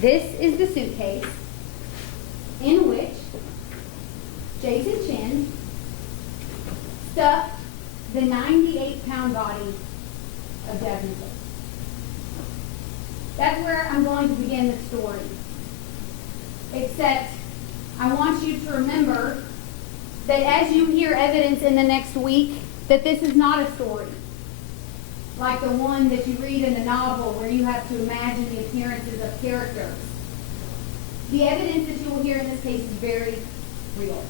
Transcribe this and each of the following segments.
This is the suitcase in which Jason Chen stuffed the 98-pound body of Jasmine. That's where I'm going to begin the story. Except I want you to remember that as you hear evidence in the next week, that this is not a story like the one that you read in the novel where you have to imagine the appearances of characters. The evidence that you will hear in this case is very real.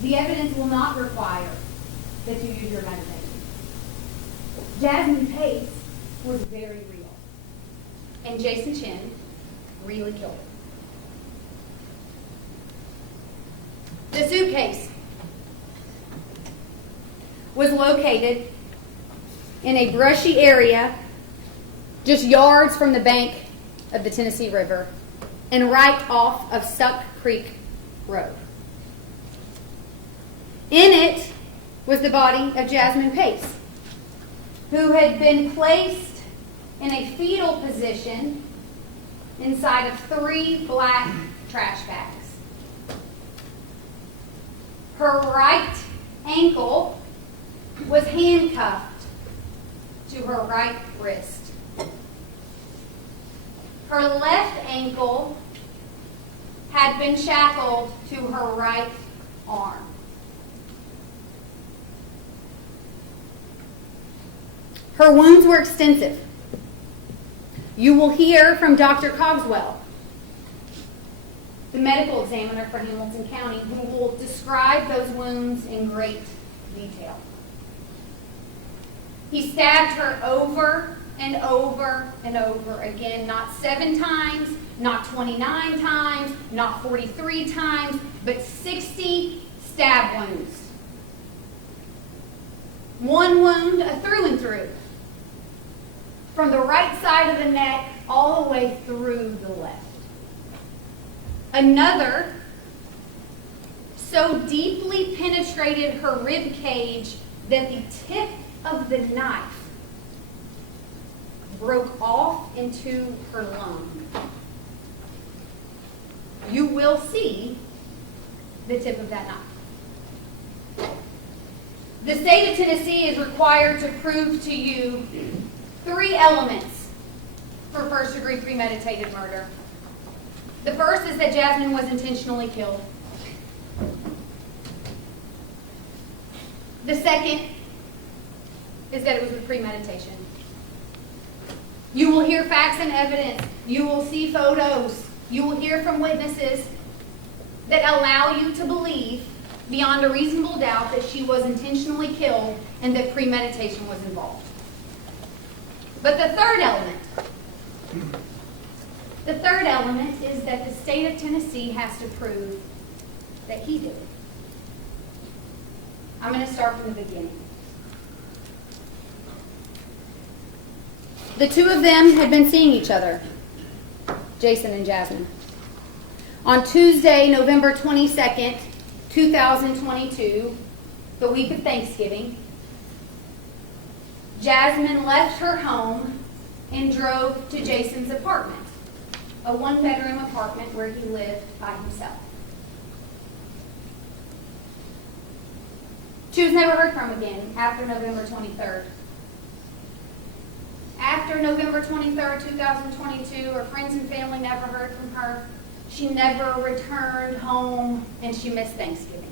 The evidence will not require that you use your imagination. Jasmine Pace was very real. And Jason Chen really killed her. The suitcase was located in a brushy area just yards from the bank of the Tennessee River and right off of Suck Creek Road. In it was the body of Jasmine Pace, who had been placed in a fetal position inside of 3 black trash bags. Her right ankle was handcuffed to her right wrist. Her left ankle had been shackled to her right arm. Her wounds were extensive. You will hear from Dr. Cogswell, the medical examiner for Hamilton County, who will describe those wounds in great detail. He stabbed her over and over and over again, not 7 times, not 29 times, not 43 times, but 60 stab wounds. One wound, a through and through, from the right side of the neck all the way through the left. Another so deeply penetrated her rib cage that the tip of the knife broke off into her lung. You will see the tip of that knife. The state of Tennessee is required to prove to you 3 elements for first-degree premeditated murder. The first is that Jasmine was intentionally killed. The second is that it was with premeditation. You will hear facts and evidence. You will see photos. You will hear from witnesses that allow you to believe beyond a reasonable doubt that she was intentionally killed and that premeditation was involved. But the third element is that the state of Tennessee has to prove that he did it. I'm going to start from the beginning. The two of them had been seeing each other, Jason and Jasmine. On Tuesday, November 22nd, 2022, the week of Thanksgiving, Jasmine left her home and drove to Jason's apartment, a 1-bedroom apartment where he lived by himself. She was never heard from again after November 23rd. After November 23rd, 2022, her friends and family never heard from her. She never returned home, and she missed Thanksgiving.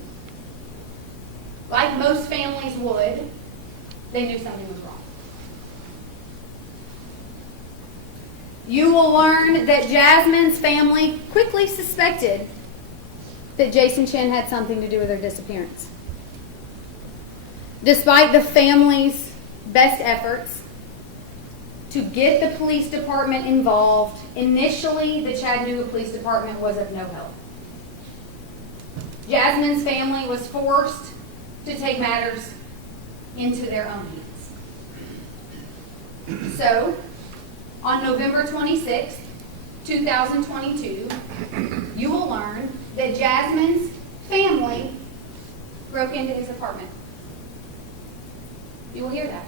Like most families would, they knew something was wrong. You will learn that Jasmine's family quickly suspected that Jason Chen had something to do with her disappearance. Despite the family's best efforts to get the police department involved, initially the Chattanooga Police Department was of no help. Jasmine's family was forced to take matters into their own hands. So, on November 26th, 2022, you will learn that Jasmine's family broke into his apartment. You will hear that.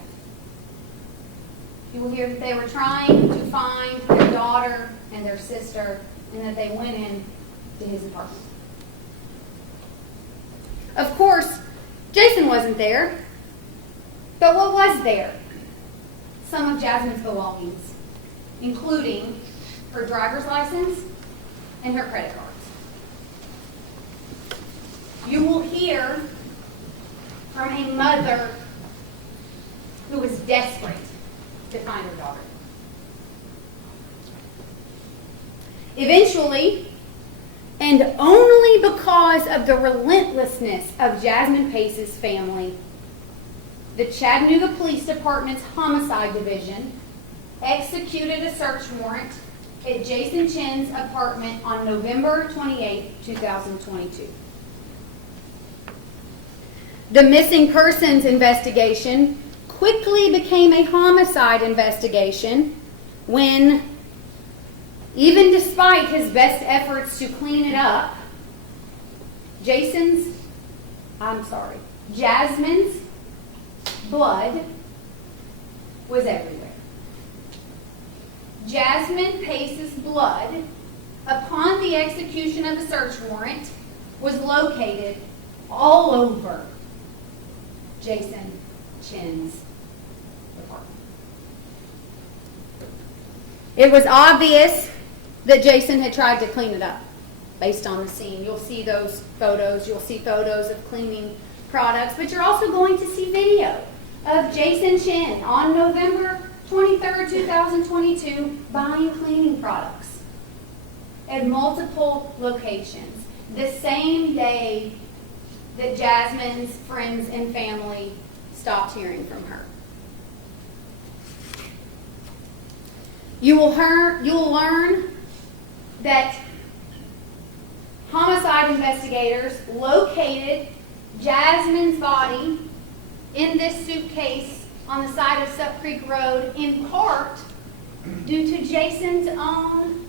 You will hear that they were trying to find their daughter and their sister, and that they went in to his apartment. Of course, Jason wasn't there. But what was there? Some of Jasmine's belongings, including her driver's license and her credit cards. You will hear from a mother who was desperate to find her daughter. Eventually, and only because of the relentlessness of Jasmine Pace's family, the Chattanooga Police Department's Homicide Division executed a search warrant at Jason Chen's apartment on November 28, 2022. The missing persons investigation quickly became a homicide investigation when, even despite his best efforts to clean it up, Jasmine's blood was everywhere. Jasmine Pace's blood, upon the execution of the search warrant, was located all over Jason Chen's apartment. It was obvious that Jason had tried to clean it up based on the scene. You'll see those photos. You'll see photos of cleaning products, but you're also going to see video of Jason Chen on November 23rd, 2022, buying cleaning products at multiple locations. The same day that Jasmine's friends and family stopped hearing from her. You will learn that homicide investigators located Jasmine's body in this suitcase on the side of Sup Creek Road, in part due to Jason's own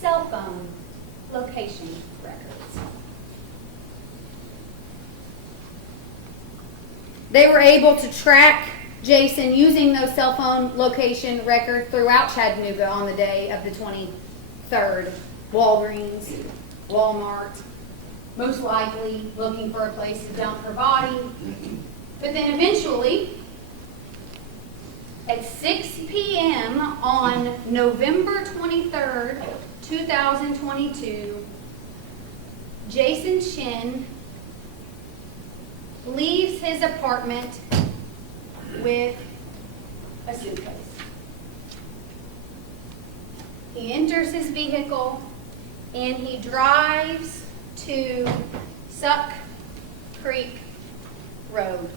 cell phone location records. They were able to track Jason using those cell phone location records throughout Chattanooga on the day of the 23rd. Walgreens, Walmart, most likely looking for a place to dump her body. But then eventually, at 6 p.m. on November 23rd, 2022, Jason Chen leaves his apartment with a suitcase. He enters his vehicle and he drives to Suck Creek Road.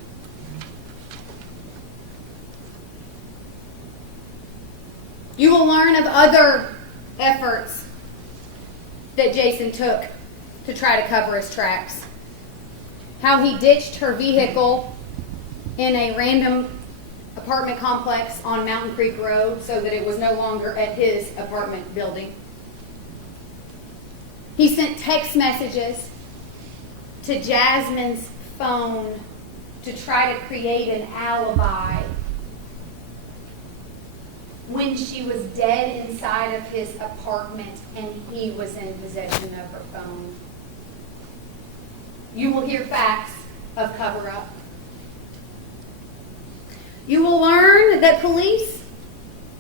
You will learn of other efforts that Jason took to try to cover his tracks. How he ditched her vehicle in a random apartment complex on Mountain Creek Road so that it was no longer at his apartment building. He sent text messages to Jasmine's phone to try to create an alibi when she was dead inside of his apartment and he was in possession of her phone. You will hear facts of cover-up. You will learn that police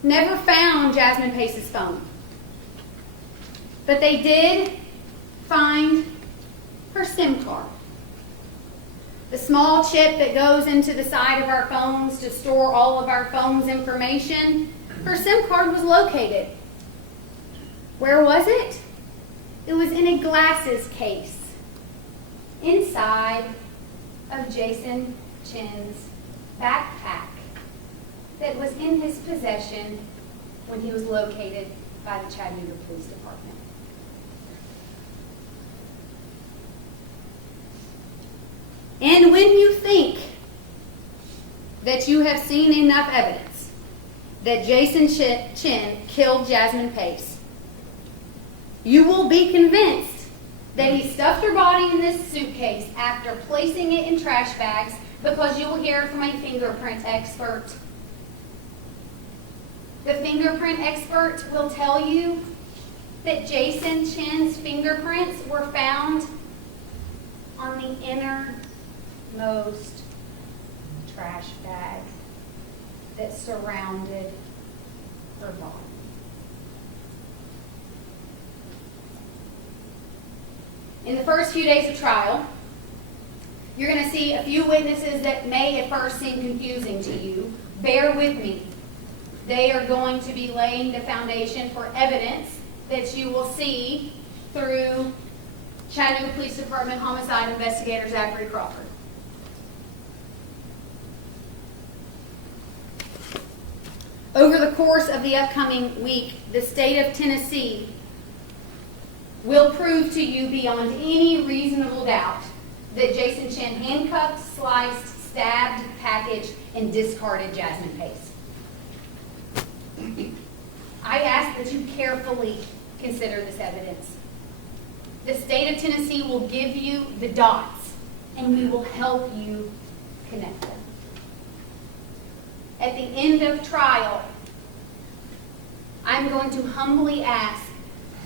never found Jasmine Pace's phone. But they did find her SIM card. The small chip that goes into the side of our phones to store all of our phone's information, her SIM card was located. Where was it? It was in a glasses case inside of Jason Chen's backpack that was in his possession when he was located by the Chattanooga Police Department. And when you think that you have seen enough evidence that Jason Chen killed Jasmine Pace, you will be convinced that he stuffed her body in this suitcase after placing it in trash bags, because you will hear from a fingerprint expert The fingerprint expert will tell you that Jason Chen's fingerprints were found on the innermost trash bag that surrounded her body. In the first few days of trial, you're going to see a few witnesses that may at first seem confusing to you. Bear with me. They are going to be laying the foundation for evidence that you will see through Chattanooga Police Department homicide investigator Zachary Crawford. Over the course of the upcoming week, the state of Tennessee will prove to you beyond any reasonable doubt that Jason Chen handcuffed, sliced, stabbed, packaged, and discarded Jasmine Pace. I ask that you carefully consider this evidence. The state of Tennessee will give you the dots, and we will help you connect them. At the end of trial, I'm going to humbly ask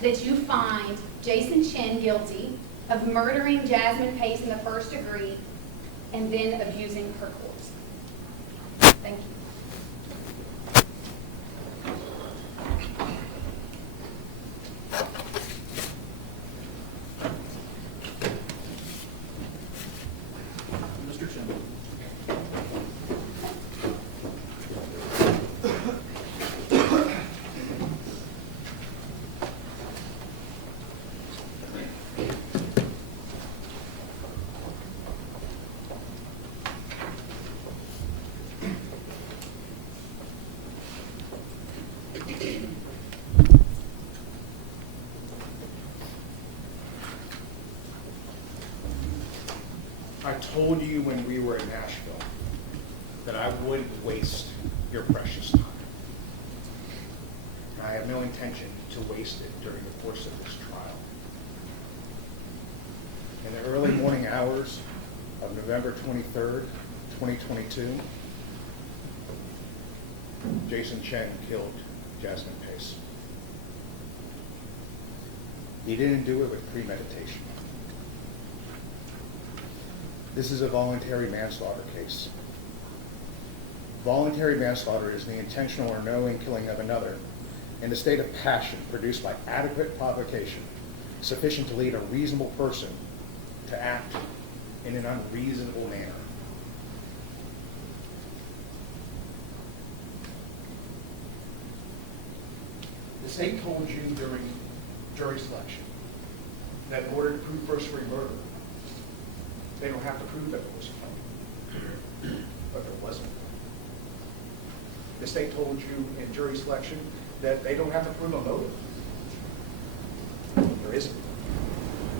that you find Jason Chen guilty of murdering Jasmine Pace in the first degree and then abusing her corpse. Thank you. Mr. Chen. I told you when we were in Nashville that I wouldn't waste your precious time. And I have no intention to waste it during the course of this trial. In the early morning hours of November 23rd, 2022, Jason Chen killed Jasmine Pace. He didn't do it with premeditation. This is a voluntary manslaughter case. Voluntary manslaughter is the intentional or knowing killing of another in a state of passion produced by adequate provocation, sufficient to lead a reasonable person to act in an unreasonable manner. The state told you during jury selection that in order to prove first-degree murder, they don't have to prove that there was a crime, but there wasn't. The state told you in jury selection that they don't have to prove a motive. There isn't.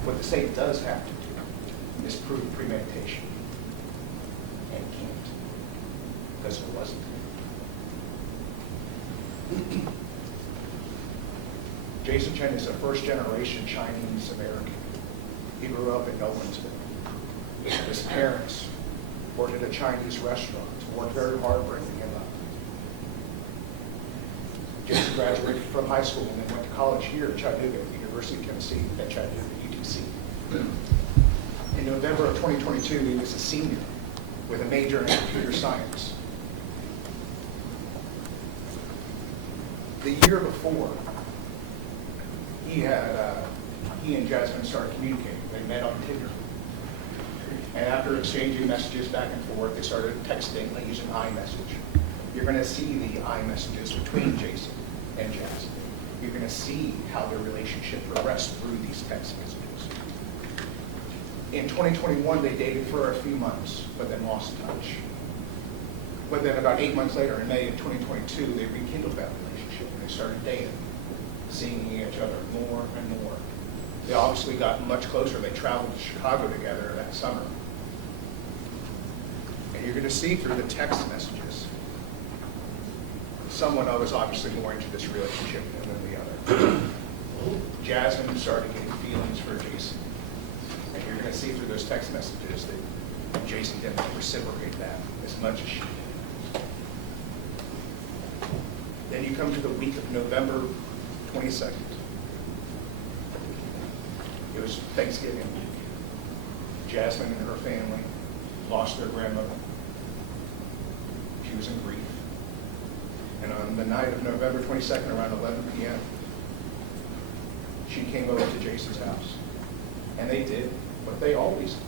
What the state does have to do is prove premeditation. And it can't, because there wasn't. Jason Chen is a first-generation Chinese American. He grew up in Nolensville. His parents worked at a Chinese restaurant, worked very hard bringing him up. Jason graduated from high school and then went to college here at Chattanooga, University of Tennessee, at Chattanooga, UTC. In November of 2022, he was a senior with a major in computer science. The year before, he and Jasmine started communicating. They met on Tinder. And after exchanging messages back and forth, they started texting using iMessage. You're going to see the iMessages between Jason and Jasmine. You're going to see how their relationship progressed through these text messages. In 2021, they dated for a few months, but then lost touch. But then about 8 months later, in May of 2022, they rekindled that relationship and they started dating, seeing each other more and more. They obviously got much closer. They traveled to Chicago together that summer. And you're going to see through the text messages, someone was obviously more into this relationship than the other. Jasmine started getting feelings for Jason. And you're going to see through those text messages that Jason didn't reciprocate that as much as she did. Then and you come to the week of November 22nd. It was Thanksgiving week. Jasmine and her family lost their grandmother. She was in grief. And on the night of November 22nd, around 11 p.m., she came over to Jason's house. And they did what they always do.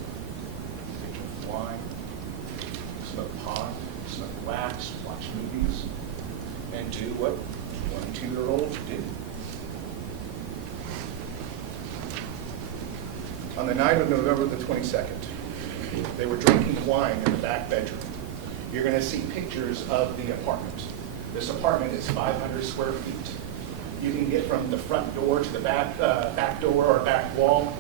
They drink wine, smoke pot, smoke wax, watch movies, and do what 22-year-olds do. On the night of November the 22nd, they were drinking wine in the back bedroom. You're going to see pictures of the apartment. This apartment is 500 square feet. You can get from the front door to the back door or back wall,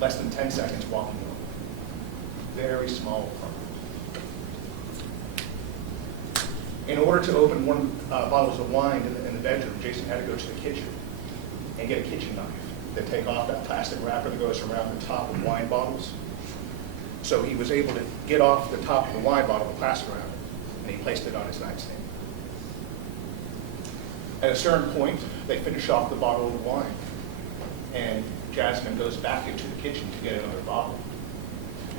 less than 10 seconds walking over. Very small apartment. In order to open one of the bottles of wine in the bedroom, Jason had to go to the kitchen and get a kitchen knife to take off that plastic wrapper that goes around the top of wine bottles. So he was able to get off the top of the wine bottle, the plastic wrapper, and he placed it on his nightstand. At a certain point, they finish off the bottle of wine, and Jasmine goes back into the kitchen to get another bottle.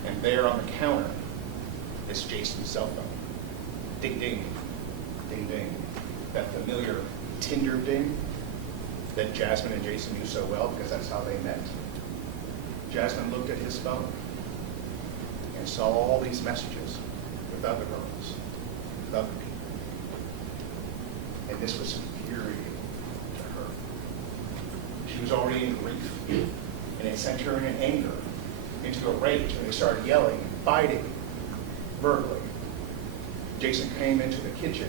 And there on the counter is Jason's cell phone. Ding, ding, ding, ding. That familiar Tinder ding that Jasmine and Jason knew so well because that's how they met. Jasmine looked at his phone and saw all these messages with other girls, with other people. And this was infuriating to her. She was already in grief, and it sent her in anger into a rage, and they started yelling and fighting verbally. Jason came into the kitchen,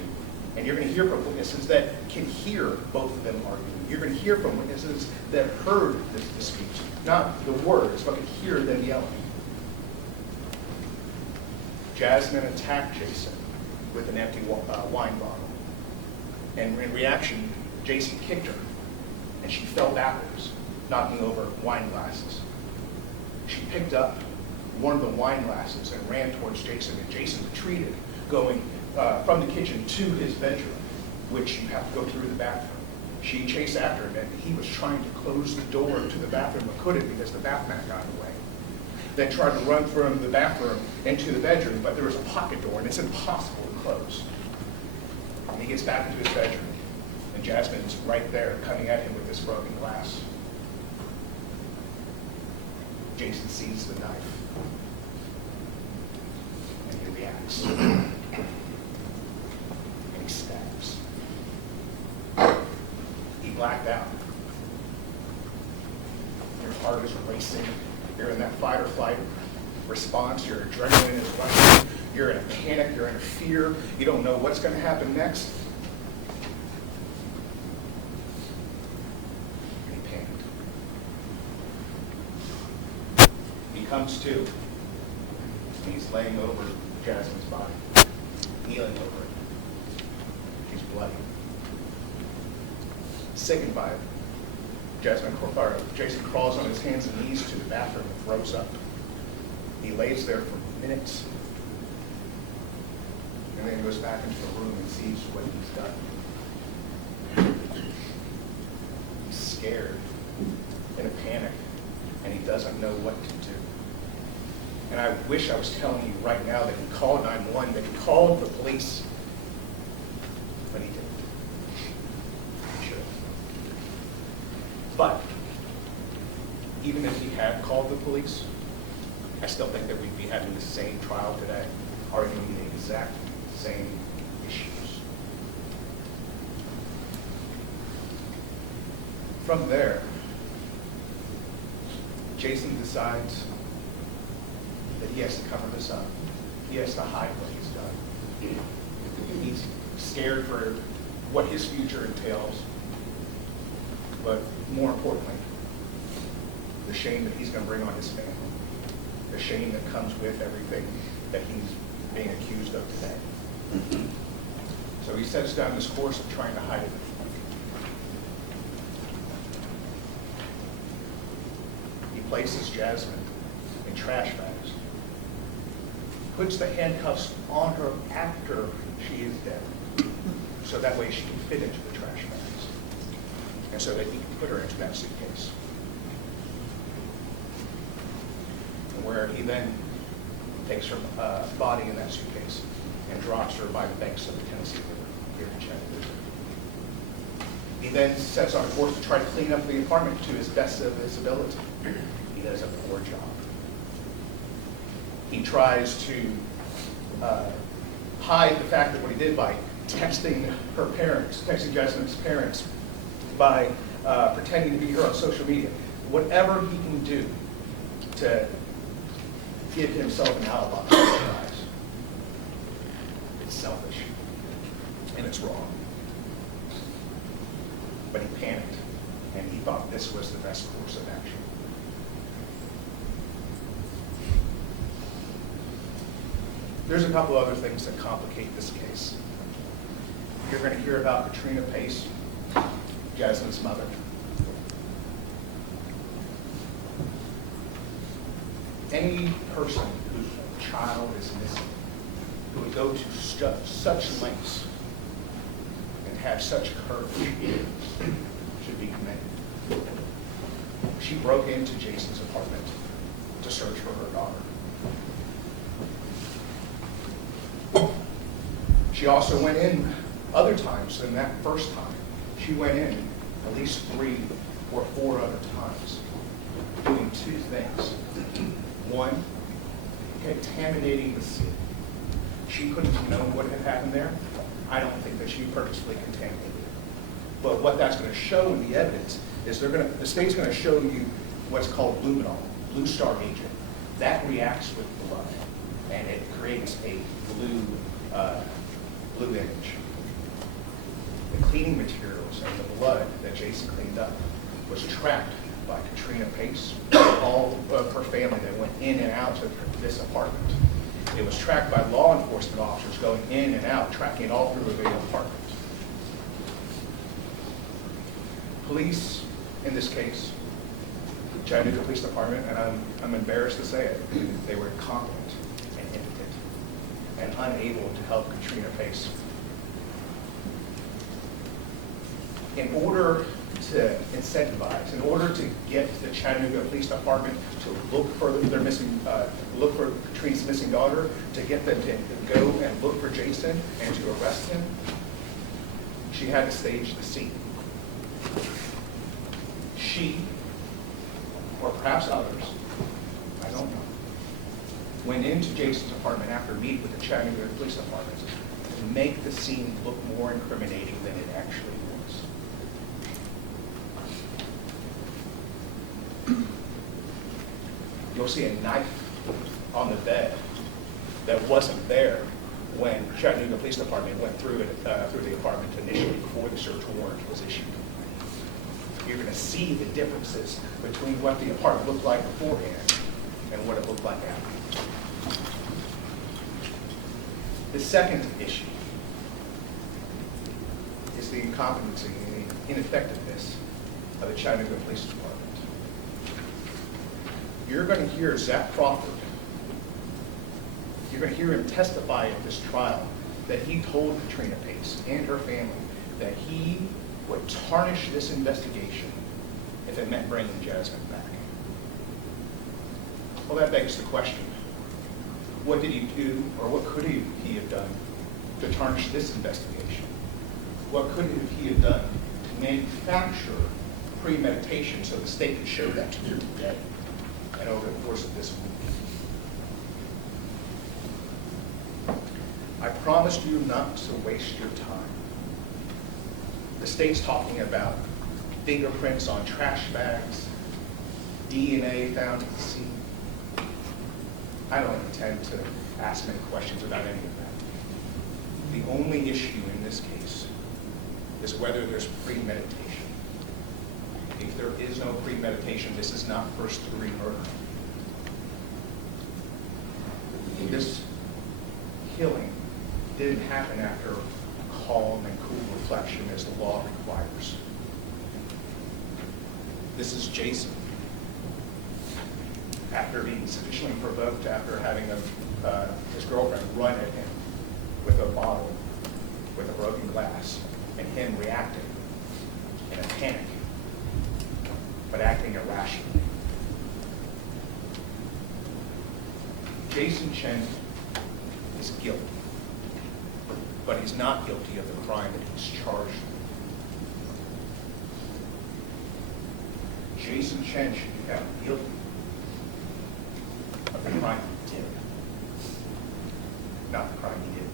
and you're going to hear from witnesses that can hear both of them arguing. You're going to hear from witnesses that heard this dispute, not the words, but could hear them yelling. Jasmine attacked Jason with an empty wine bottle. And in reaction, Jason kicked her, and she fell backwards, knocking over wine glasses. She picked up one of the wine glasses and ran towards Jason, and Jason retreated, going from the kitchen to his bedroom, which you have to go through the bathroom. She chased after him, and he was trying to close the door to the bathroom, but couldn't because the bath mat got in the way. Then tried to run from the bathroom into the bedroom, but there was a pocket door, and it's impossible to close. And he gets back into his bedroom, and Jasmine's right there coming at him with this broken glass. Jason sees the knife, and he reacts. And he stabs. He blacked out. Your heart is racing. You're in that fight or flight response. Your adrenaline is running. You're in a panic. You're in a fear. You don't know what's going to happen next. And he panicked. He comes to, and he's laying over Jasmine's body, kneeling over it. She's bloody. Sickened by it, Jason crawls on his hands and knees to the bathroom and throws up. He lays there for minutes, and then goes back into the room and sees what he's done. He's scared, in a panic, and he doesn't know what to do. And I wish I was telling you right now that he called 911, that he called the police, but he didn't. He should have. But even if he had called the police, I still think that we'd be having the same trial today, arguing the exact same issues. From there, Jason decides that he has to cover this up. He has to hide what he's done. He's scared for what his future entails, but more importantly, the shame that he's going to bring on his family, the shame that comes with everything that he's being accused of today. So he sets down this course of trying to hide it. He places Jasmine in trash bags, puts the handcuffs on her after she is dead, so that way she can fit into the trash bags, and so that he can put her into that suitcase. And where he then takes her body in that suitcase and drops her by the banks of the Tennessee River here in Chattanooga. He then sets on a course to try to clean up the apartment to his best of his ability. He does a poor job. He tries to hide the fact that what he did by texting her parents, texting Jasmine's parents, by pretending to be her on social media. Whatever he can do to give himself an alibi in his eyes. It's selfish and it's wrong. But he panicked and he thought this was the best course of action. There's a couple other things that complicate this case. You're going to hear about Katrina Pace, Jasmine's mother. Any person whose child is missing, who would go to such lengths and have such courage, should be commended. She broke into Jason's apartment to search for her daughter. She also went in other times than that first time. She went in at least 3 or 4 other times, doing 2 things. One, contaminating the scene. She couldn't have known what had happened there. I don't think that she purposefully contaminated it. But what that's going to show in the evidence is the state's going to show you what's called luminol, blue star agent. That reacts with blood, and it creates a blue image. The cleaning materials and the blood that Jason cleaned up was tracked by Katrina Pace, all of her family that went in and out of this apartment. It was tracked by law enforcement officers going in and out, tracking it all through the apartment. Police, in this case, Chattanooga Police Department, and I'm embarrassed to say it, they were incompetent and impotent and unable to help Katrina Pace. In order to incentivize, in order to get the Chattanooga Police Department to look for look for Katrina's missing daughter, to get them to go and look for Jason and to arrest him, she had to stage the scene. She, or perhaps others, I don't know, went into Jason's apartment after meeting with the Chattanooga Police Department to make the scene look more incriminating than it actually was. You'll see a knife on the bed that wasn't there when Chattanooga Police Department went through the apartment initially before the search warrant was issued. You're going to see the differences between what the apartment looked like beforehand and what it looked like after. The second issue is the incompetency and the ineffectiveness of the Chattanooga Police Department. You're going to hear Zach Crawford, you're going to hear him testify at this trial that he told Katrina Pace and her family that he would tarnish this investigation if it meant bringing Jasmine back. Well, that begs the question, what did he do, or what could he have done to tarnish this investigation? What could he have done to manufacture premeditation so the state could show that to you today and over the course of this week? I promised you not to waste your time. The state's talking about fingerprints on trash bags, DNA found at the scene. I don't intend to ask many questions about any of that. The only issue in this case is whether there's premeditation. If there is no premeditation, this is not first-degree murder. This killing didn't happen after calm and cool reflection as the law requires. This is Jason, after being sufficiently provoked, after having his girlfriend run at him with a bottle, with a broken glass and him reacting in a panic, but acting irrationally. Jason Chen is guilty, but he's not guilty of the crime that he's charged with. Jason Chen should be found guilty of the crime he did, not the crime he did.